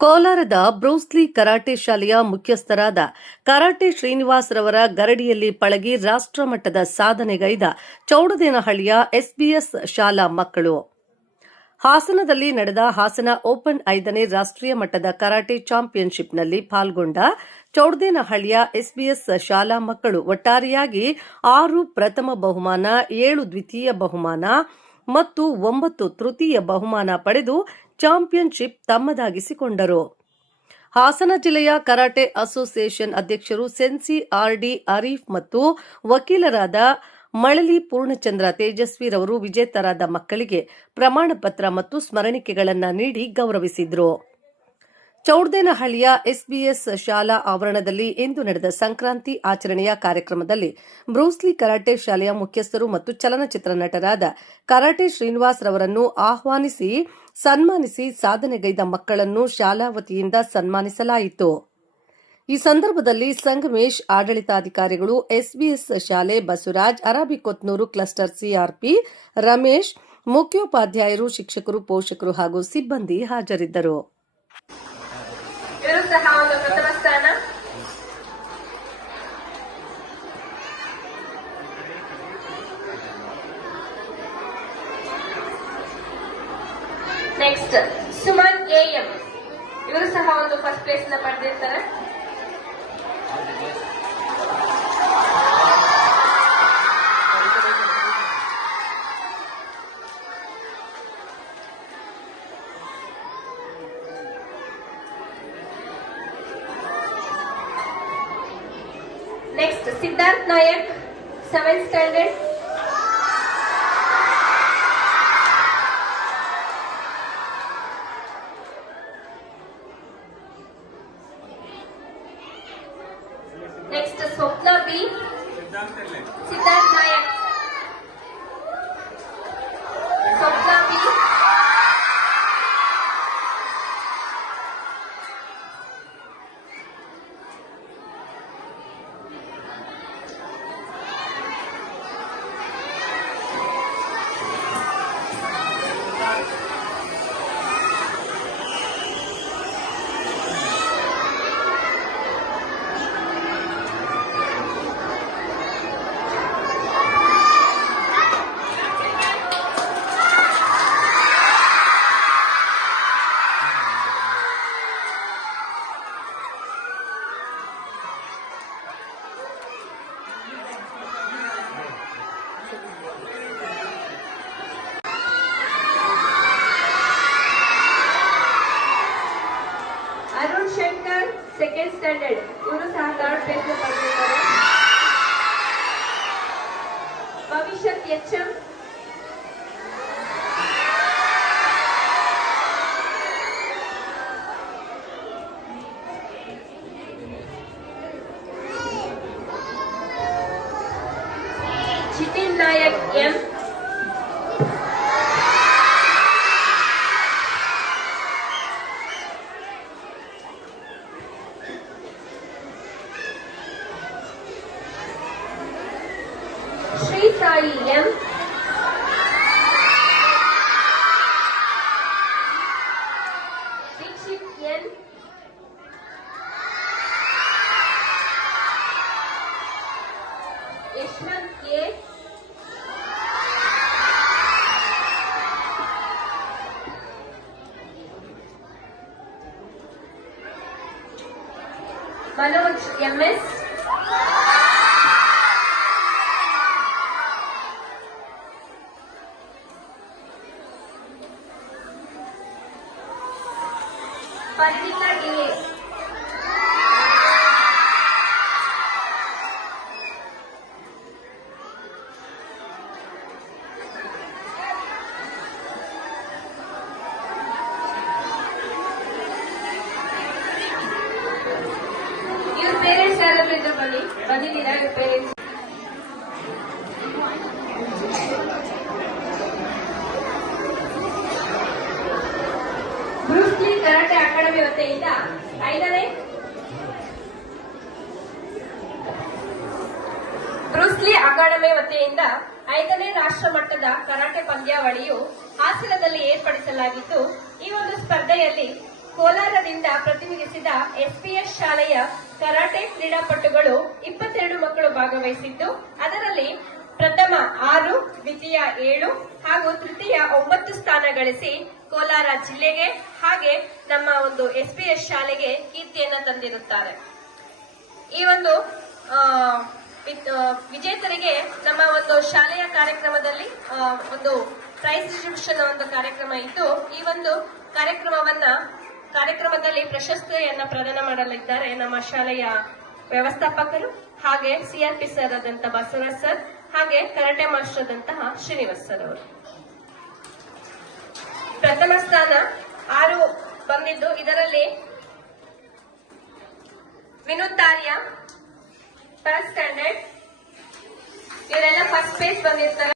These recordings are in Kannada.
ಕೋಲಾರದ ಬ್ರೂಸ್ಲಿ ಕರಾಟೆ ಶಾಲೆಯ ಮುಖ್ಯಸ್ಥರಾದ ಕರಾಟೆ ಶ್ರೀನಿವಾಸ್ ರವರ ಗರಡಿಯಲ್ಲಿ ಪಳಗಿ ರಾಷ್ಟ್ರಮಟ್ಟದ ಸಾಧನೆಗೈದ ಚೌಡದೇನಹಳ್ಳಿಯ ಎಸ್ಬಿಎಸ್ ಶಾಲಾ ಮಕ್ಕಳು. ಹಾಸನದಲ್ಲಿ ನಡೆದ ಹಾಸನ ಓಪನ್ 5ನೇ ರಾಷ್ಟ್ರೀಯ ಮಟ್ಟದ ಕರಾಟೆ ಚಾಂಪಿಯನ್ಶಿಪ್ನಲ್ಲಿ ಪಾಲ್ಗೊಂಡ ಚೌಡದೇನಹಳ್ಳಿಯ ಎಸ್ಬಿಎಸ್ ಶಾಲಾ ಮಕ್ಕಳು ಒಟ್ಟಾರೆಯಾಗಿ 6 ಪ್ರಥಮ ಬಹುಮಾನ, 7 ದ್ವಿತೀಯ ಬಹುಮಾನ ಮತ್ತು 9 ತೃತೀಯ ಬಹುಮಾನ ಪಡೆದು ಚಾಂಪಿಯನ್ಶಿಪ್ ತಮ್ಮದಾಗಿಸಿಕೊಂಡರು. ಹಾಸನ ಜಿಲ್ಲೆಯ ಕರಾಟೆ ಅಸೋಸಿಯೇಷನ್ ಅಧ್ಯಕ್ಷರು ಸೆನ್ಸಿ ಆರ್ಡಿ ಅರೀಫ್ ಮತ್ತು ವಕೀಲರಾದ ಮಳಲಿ ಪೂರ್ಣಚಂದ್ರ ತೇಜಸ್ವಿ ರವರು ವಿಜೇತರಾದ ಮಕ್ಕಳಿಗೆ ಪ್ರಮಾಣ ಪತ್ರ ಮತ್ತು ಸ್ಮರಣಿಕೆಗಳನ್ನು ನೀಡಿ ಗೌರವಿಸಿದರು. ಚೌಡದೇನಹಳ್ಳಿಯ ಎಸ್ಬಿಎಸ್ ಶಾಲಾ ಆವರಣದಲ್ಲಿ ಇಂದು ನಡೆದ ಸಂಕ್ರಾಂತಿ ಆಚರಣೆಯ ಕಾರ್ಯಕ್ರಮದಲ್ಲಿ ಬ್ರೂಸ್ಲಿ ಕರಾಟೆ ಶಾಲೆಯ ಮುಖ್ಯಸ್ಥರು ಮತ್ತು ಚಲನಚಿತ್ರ ನಟರಾದ ಕರಾಟೆ ಶ್ರೀನಿವಾಸ್ ರವರನ್ನು ಆಹ್ವಾನಿಸಿ ಸನ್ಮಾನಿಸಿ ಸಾಧನೆಗೈದ ಮಕ್ಕಳನ್ನು ಶಾಲಾ ವತಿಯಿಂದ ಸನ್ಮಾನಿಸಲಾಯಿತು. ಈ ಸಂದರ್ಭದಲ್ಲಿ ಸಂಗಮೇಶ್, ಆಡಳಿತಾಧಿಕಾರಿಗಳು, ಎಸ್ಬಿಎಸ್ ಶಾಲೆ, ಬಸವರಾಜ್, ಅರಾಬಿಕೊತ್ನೂರು ಕ್ಲಸ್ಟರ್ ಸಿಆರ್ಪಿ, ರಮೇಶ್, ಮುಖ್ಯೋಪಾಧ್ಯಾಯರು, ಶಿಕ್ಷಕರು, ಪೋಷಕರು ಹಾಗೂ ಸಿಬ್ಬಂದಿ ಹಾಜರಿದ್ದರು. ನೆಕ್ಸ್ಟ್ ಸುಮನ್ ಎಎಂ, ಇವರು ಸಹ ಒಂದು ಫಸ್ಟ್ ಪ್ಲೇಸ್ ನ ಪಡೆದಿರ್ತಾರೆ. Next Siddharth Nayak, 7th standard. Next Swapna B, Siddharth Nayak, Swapna B. Arun Shankar, 2nd standard, ಇವರು ಸಹ 3rd ಪ್ಲೇಸ್ ಪಡೆದಿದ್ದಾರೆ. Bhavishyat HM, Jithin Nayak M, Shri Sai M, Dikshit N, Yashwant A, Manoj MS, Parvitha DA, ಇವ್ರ ಪೇರೆಂಟ್ಸ್ ಯಾರಾದ್ರೂ ಇದ್ರು ಬಂದಿದ್ದೀರಾ? ಇವ್ರ ಪೇರೆಂಟ್ಸ್ ಬ್ರೂಸ್ಲಿ ಕರಾಟೆ ಅಕಾಡೆಮಿ ವತಿಯಿಂದ 5ನೇ ಬ್ರೂಸ್ಲಿ ಅಕಾಡೆಮಿ ವತಿಯಿಂದ 5ನೇ ರಾಷ್ಟ್ರ ಮಟ್ಟದ ಕರಾಟೆ ಪಂದ್ಯಾವಳಿಯು ಹಾಸನದಲ್ಲಿ ಏರ್ಪಡಿಸಲಾಗಿದ್ದು, ಈ ಒಂದು ಸ್ಪರ್ಧೆಯಲ್ಲಿ ಕೋಲಾರದಿಂದ ಪ್ರತಿನಿಧಿಸಿದ ಎಸ್ಪಿಎಸ್ ಶಾಲೆಯ ಕರಾಟೆ ಕ್ರೀಡಾಪಟುಗಳು 22 ಮಕ್ಕಳು ಭಾಗವಹಿಸಿದ್ದು, ಅದರಲ್ಲಿ ಪ್ರಥಮ 6, ದ್ವಿತೀಯ 7 ಹಾಗೂ ತೃತೀಯ 9 ಸ್ಥಾನ ಗಳಿಸಿ ಕೋಲಾರ ಜಿಲ್ಲೆಗೆ ಹಾಗೆ ನಮ್ಮ ಒಂದು ಎಸ್ಪಿಎಸ್ ಶಾಲೆಗೆ ಕೀರ್ತಿಯನ್ನ ತಂದಿರುತ್ತಾರೆ. ಈ ಒಂದು ವಿಜೇತರಿಗೆ ನಮ್ಮ ಒಂದು ಶಾಲೆಯ ಕಾರ್ಯಕ್ರಮದಲ್ಲಿ ಒಂದು ಪ್ರೈಸ್ ಡಿಸ್ಟ್ರಿಬ್ಯೂಷನ್ ಒಂದು ಕಾರ್ಯಕ್ರಮ ಇದ್ದು, ಈ ಒಂದು ಕಾರ್ಯಕ್ರಮದಲ್ಲಿ ಪ್ರಶಸ್ತಿಯನ್ನ ಪ್ರದಾನ ಮಾಡಲಿದ್ದಾರೆ ನಮ್ಮ ಶಾಲೆಯ ವ್ಯವಸ್ಥಾಪಕರು ಹಾಗೆ ಸಿಆರ್ಪಿ ಸರ್ ಆದಂತ ಬಸವರಾಜ್ ಸರ್ ಹಾಗೆ ಕರಾಟೆ ಮಾಸ್ಟರ್ ಆದಂತಹ ಶ್ರೀನಿವಾಸ್ ಸರ್ ಅವರು. ಪ್ರಥಮ ಸ್ಥಾನ 6 ಬಂದಿದ್ದು, ಇದರಲ್ಲಿ ವಿನೋದ್ ತಾರ್ಯ ಫಸ್ಟ್ ಸ್ಟ್ಯಾಂಡರ್ಡ್, ಇವರೆಲ್ಲ ಫಸ್ಟ್ ಪೇಜ್ ಬಂದಿರ್ತಾರೆ.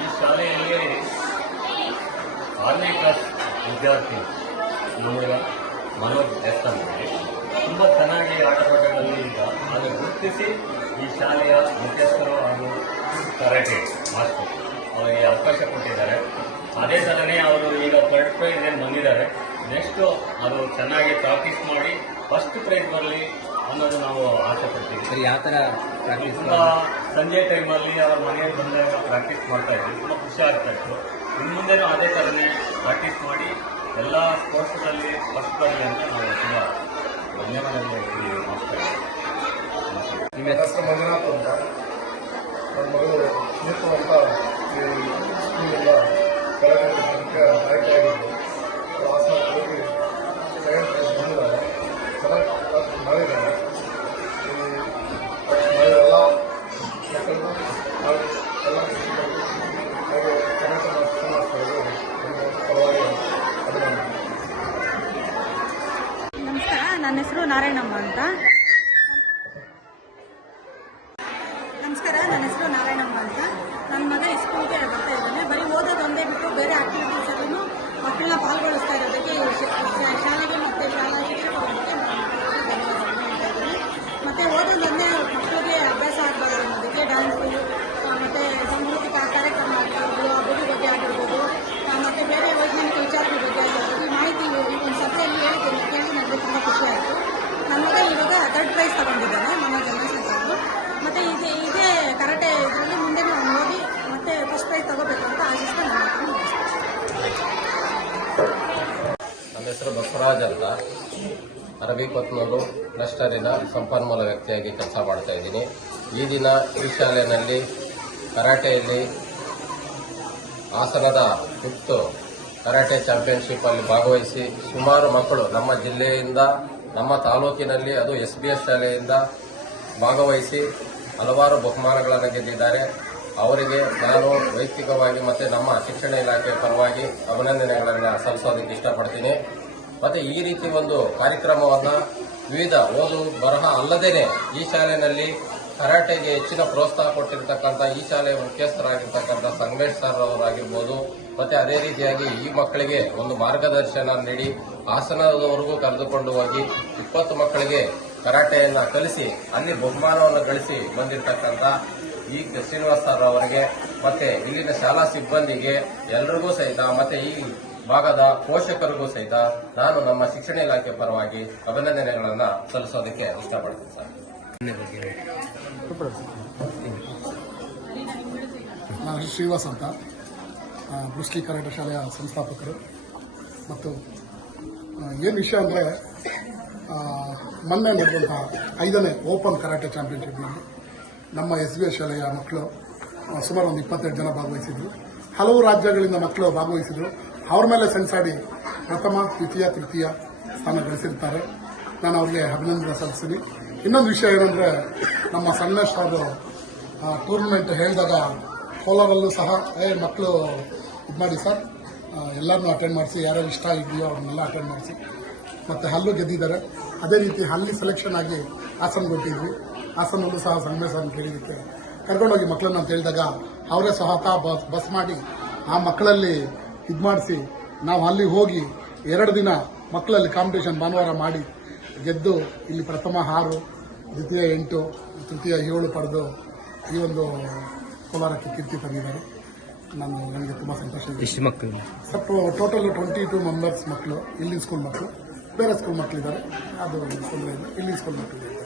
ಈ ಶಾಲೆಯಲ್ಲಿ 6ನೇ ಕ್ಲಾಸ್ ವಿದ್ಯಾರ್ಥಿ ಮನೋಜ್ ಎಸ್ ಅಂದರೆ ತುಂಬ ಚೆನ್ನಾಗಿ ಆಟಪಾಠಗಳಲ್ಲಿ ಈಗ ಅದನ್ನು ಗುರುತಿಸಿ ಈ ಶಾಲೆಯ ಮುಖ್ಯಸ್ಥರು ಹಾಗೂ ಕರಾಟೆ ಮಾಸ್ಟರ್ ಅವರಿಗೆ ಅವಕಾಶ ಕೊಟ್ಟಿದ್ದಾರೆ. ಅದೇ ಥರನೇ ಅವರು ಈಗ ಥರ್ಡ್ ಪ್ರೈಸ್ ಏನು ಬಂದಿದ್ದಾರೆ, ನೆಕ್ಸ್ಟು ಅದು ಚೆನ್ನಾಗಿ ಪ್ರಾಕ್ಟೀಸ್ ಮಾಡಿ ಫಸ್ಟ್ ಪ್ರೈಸ್ ಬರಲಿ ಅನ್ನೋದು ನಾವು ಆಸೆ ಪಡ್ತೀವಿ. ಸರಿ, ಯಾವ ಥರ ಪ್ರಾಕ್ಟೀಸ್? ಸಂಜೆ ಟೈಮಲ್ಲಿ ಅವ್ರ ಮನೆಯಲ್ಲಿ ಬಂದಾಗ ಪ್ರಾಕ್ಟೀಸ್ ಮಾಡ್ತಾ ಇದ್ವಿ, ತುಂಬ ಖುಷಿ ಆಗ್ತಾ ಇತ್ತು. ಇನ್ನು ಮುಂದೆನೂ ಅದೇ ಥರನೇ ಪ್ರಾಕ್ಟೀಸ್ ಮಾಡಿ ಎಲ್ಲ ಸ್ಪೋರ್ಟ್ಸಲ್ಲಿ ಫಸ್ಟ್ ಬರಲಿ ಅಂತ ನಾವು ತುಂಬ ಧನ್ಯವಾದಗಳು ಹೇಳ್ತೀವಿ. ನಿಮ್ಮ ಹೆಸರು ಮಂಜುನಾಥ್ ಅಂತ. ನನ್ನ ಮಗಳು ಸ್ಮಿತ್ ಅಂತ ಈ ಸ್ಕೂಲೆಲ್ಲ ಕರಾಟೆ ಆಯ್ಕೆಯಾಗಿದ್ದು ಹಾಸನ ಹೋಗಿ ಸೆಕೆಂಡ್ ಪ್ರೈಸ್ ಬಂದಿದ್ದಾರೆ. ಚೆನ್ನಾಗಿ ಕ್ಲಾಸ್ ಮಾಡಿದ್ದಾರೆ. ಎಲ್ಲ ಮಕ್ಕಳಿಗೂ ಹಾಗೂ ಎಲ್ಲ ಶಿಕ್ಷಕರು ಹಾಗೆ ಕರಾಟೆ ಮಾಸ್ಟರ್ಗಳು ಪರವಾಗಿ ಅಭಿನಂದನೆ. ನಮಸ್ಕಾರ, ನನ್ನ ಹೆಸರು ನಾರಾಯಣಮ್ಮ ಅಂತ. ನನ್ನ ಮಗ ಈ ಸ್ಕೂಲ್ಗೆ ಬರ್ತಾ ಇದ್ದಾನೆ. ಬರೀ ಓದೋದೊಂದೇ ಬಿಟ್ಟು ಬೇರೆ ಆಕ್ಟಿವಿಟೀಸಲ್ಲೂ ಮಕ್ಕಳನ್ನ ಪಾಲ್ಗೊಳಿಸ್ತಾ ಇರೋದಕ್ಕೆ ಶಾಲೆಗೆ ಮತ್ತು ಶಾಲಾ ಶಿಕ್ಷಕರಿಗೆ ಧನ್ಯವಾದಗಳನ್ನು ಹೇಳ್ತಾ ಇದ್ದೀನಿ. ಮತ್ತು ಓದೋದೊಂದೇ ಮಕ್ಕಳಿಗೆ ಅಭ್ಯಾಸ ಆಗಬಾರ್ದು ಅನ್ನೋದಕ್ಕೆ ಡ್ಯಾನ್ಸು ಮತ್ತು ಸಾಂಸ್ಕೃತಿಕ ಕಾರ್ಯಕ್ರಮ ಆಗಿರ್ಬೋದು, ಅಭಿವೃದ್ಧಿ ಬಗ್ಗೆ ಆಗಿರ್ಬೋದು, ಮತ್ತು ಬೇರೆ ವೈಜ್ಞಾನಿಕ ವಿಚಾರಗಳ ಬಗ್ಗೆ ಆಗಿರ್ಬೋದು ಮಾಹಿತಿ ಒಂದು ಸಭೆಯಲ್ಲಿ ಹೇಳಿದ್ದೀನಿ. ಕೇಳಿ ನನಗೆ ತುಂಬ ಖುಷಿ ಆಯಿತು. ನನ್ನ ಮಗ ಇವಾಗ 3rd ಪ್ರೈಸ್ ತಗೊಂಡಿದ್ದಾನೆ ಮನೋಜ್ ಅಂತ. ಮತ್ತು ಇದೇ ಕರಾಟೆ ಇದರಲ್ಲಿ ಮುಂದೆ ಹೋಗಿ ಮತ್ತೆ ಫಸ್ಟ್ ಪ್ರೈಸ್ ತಗೋಬೇಕು ಅಂತ ಆಶಿಸ್ತಾ ನನ್ನ ಹೆಸರು ಬಸವರಾಜ್ ಅಂತ. ಅರಬಿಕೊತ್ನೂರು ಕ್ಲಸ್ಟರಿನ ಸಂಪನ್ಮೂಲ ವ್ಯಕ್ತಿಯಾಗಿ ಕೆಲಸ ಮಾಡ್ತಾ ಇದ್ದೀನಿ. ಈ ದಿನ ಈ ಶಾಲೆಯಲ್ಲಿ ಕರಾಟೆಯಲ್ಲಿ ಹಾಸನದ 5th ಕರಾಟೆ ಚಾಂಪಿಯನ್ಶಿಪ್ ಅಲ್ಲಿ ಭಾಗವಹಿಸಿ ಸುಮಾರು ಮಕ್ಕಳು ನಮ್ಮ ಜಿಲ್ಲೆಯಿಂದ ನಮ್ಮ ತಾಲೂಕಿನಲ್ಲಿ ಅದು SBS ಶಾಲೆಯಿಂದ ಭಾಗವಹಿಸಿ ಹಲವಾರು ಬಹುಮಾನಗಳನ್ನು ಗೆದ್ದಿದ್ದಾರೆ. ಅವರಿಗೆ ನಾನು ವೈಯಕ್ತಿಕವಾಗಿ ಮತ್ತು ನಮ್ಮ ಶಿಕ್ಷಣ ಇಲಾಖೆ ಪರವಾಗಿ ಅಭಿನಂದನೆಗಳನ್ನು ಸಲ್ಲಿಸೋದಕ್ಕೆ ಇಷ್ಟಪಡ್ತೀನಿ. ಮತ್ತೆ ಈ ರೀತಿ ಒಂದು ಕಾರ್ಯಕ್ರಮವನ್ನು ವಿವಿಧ ಓದು ಬರಹ ಅಲ್ಲದೇನೆ ಈ ಶಾಲೆಯಲ್ಲಿ ಕರಾಟೆಗೆ ಹೆಚ್ಚಿನ ಪ್ರೋತ್ಸಾಹ ಕೊಟ್ಟಿರ್ತಕ್ಕಂಥ ಈ ಶಾಲೆಯ ಮುಖ್ಯಸ್ಥರಾಗಿರ್ತಕ್ಕಂಥ ಸಂಗಮೇಶ್ ಸರ್ ಅವರಾಗಿರ್ಬೋದು, ಮತ್ತೆ ಅದೇ ರೀತಿಯಾಗಿ ಈ ಮಕ್ಕಳಿಗೆ ಒಂದು ಮಾರ್ಗದರ್ಶನ ನೀಡಿ ಹಾಸನದವರೆಗೂ ಕರೆದುಕೊಂಡು ಹೋಗಿ 20 ಮಕ್ಕಳಿಗೆ ಕರಾಟೆಯನ್ನ ಕಲಿಸಿ ಅಲ್ಲಿ ಬಹುಮಾನವನ್ನು ಗಳಿಸಿ ಬಂದಿರತಕ್ಕಂಥ ಈ ಶ್ರೀನಿವಾಸ್ ಸರ್ ಅವರಿಗೆ ಮತ್ತೆ ಇಲ್ಲಿನ ಶಾಲಾ ಸಿಬ್ಬಂದಿಗೆ ಎಲ್ಲರಿಗೂ ಸಹಿತ ಮತ್ತೆ ಈ ಭಾಗದ ಪೋಷಕರಿಗೂ ಸಹಿತ ನಾನು ನಮ್ಮ ಶಿಕ್ಷಣ ಇಲಾಖೆ ಪರವಾಗಿ ಅಭಿನಂದನೆಗಳನ್ನು ಸಲ್ಲಿಸೋದಕ್ಕೆ ಇಷ್ಟಪಡ್ತೀನಿ ಸರ್. ನಾನು ಶ್ರೀನಿವಾಸ್ ಅಂತ ಬ್ರೂಸ್ಲಿ ಕರಾಟೆ ಶಾಲೆಯ ಸಂಸ್ಥಾಪಕರು. ಮತ್ತು ಏನು ವಿಷಯ ಅಂದರೆ ಮೊನ್ನೆ ನಡೆದಂತಹ 5ನೇ ಓಪನ್ ಕರಾಟೆ ಚಾಂಪಿಯನ್ಶಿಪ್ನಲ್ಲಿ ನಮ್ಮ SBS ಶಾಲೆಯ ಮಕ್ಕಳು ಸುಮಾರು ಒಂದು 22 ಜನ ಭಾಗವಹಿಸಿದ್ರು. ಹಲವು ರಾಜ್ಯಗಳಿಂದ ಮಕ್ಕಳು ಭಾಗವಹಿಸಿದ್ರು. ಅವ್ರ ಮೇಲೆ ಸೆಣಸಾಡಿ ಪ್ರಥಮ, ದ್ವಿತೀಯ, ತೃತೀಯ ಸ್ಥಾನ ಗಳಿಸಿರ್ತಾರೆ. ನಾನು ಅವ್ರಿಗೆ ಅಭಿನಂದನೆ ಸಲ್ಲಿಸ್ತೀನಿ. ಇನ್ನೊಂದು ವಿಷಯ ಏನಂದರೆ, ನಮ್ಮ ಸಂಗಮೇಶ್ ಅವರು ಟೂರ್ನಮೆಂಟ್ ಹೇಳಿದಾಗ ಕೋಲಾರಲ್ಲೂ ಸಹ ಮಕ್ಕಳು ಇದು ಮಾಡಿ ಸರ್, ಎಲ್ಲರನ್ನೂ ಅಟೆಂಡ್ ಮಾಡಿಸಿ, ಯಾರ್ಯಾರು ಇಷ್ಟ ಇದೆಯೋ ಅವ್ರನ್ನೆಲ್ಲ ಅಟೆಂಡ್ ಮಾಡಿಸಿ, ಮತ್ತು ಅಲ್ಲೂ ಗೆದ್ದಿದ್ದಾರೆ. ಅದೇ ರೀತಿ ಅಲ್ಲಿ ಸೆಲೆಕ್ಷನ್ ಆಗಿ ಹಾಸನ ಕೊಟ್ಟಿದ್ವಿ. ಹಾಸನಲ್ಲೂ ಸಹ ಸಂಗಮೇಶ್ ಅಂತ ಕೇಳಿದ್ದಕ್ಕೆ ಕರ್ಕೊಂಡೋಗಿ ಮಕ್ಕಳನ್ನ ಅಂತ ಹೇಳಿದಾಗ ಅವರೇ ಸ್ವತಃ ಬಸ್ ಮಾಡಿ ಆ ಮಕ್ಕಳಲ್ಲಿ ಇದು ಮಾಡಿಸಿ ನಾವು ಅಲ್ಲಿ ಹೋಗಿ 2 ದಿನ ಮಕ್ಕಳಲ್ಲಿ ಕಾಂಪಿಟೇಷನ್ ಭಾನುವಾರ ಮಾಡಿ ಗೆದ್ದು ಇಲ್ಲಿ ಪ್ರಥಮ 6, ದ್ವಿತೀಯ 8, ತೃತೀಯ 7 ಪಡೆದು ಈ ಒಂದು ಕೋಲಾರಕ್ಕೆ ಕೀರ್ತಿ ತಂದಿದ್ದಾರೆ. ನನಗೆ ತುಂಬ ಸಂತೋಷ ಇದೆ. ಎಷ್ಟು ಮಕ್ಕಳು ಸರ್? ಟೋಟಲ್ 22 ಮೆಂಬರ್ಸ್ ಮಕ್ಕಳು. ಇಲ್ಲಿನ ಸ್ಕೂಲ್ ಮಕ್ಕಳು, ಬೇರೆ ಸ್ಕೂಲ್ ಮಕ್ಕಳಿದ್ದಾರೆ, ಅದು ತೊಂದರೆ ಇಲ್ಲ. ಇಲ್ಲಿನ ಸ್ಕೂಲ್ ಮಕ್ಕಳಿದ್ದಾರೆ.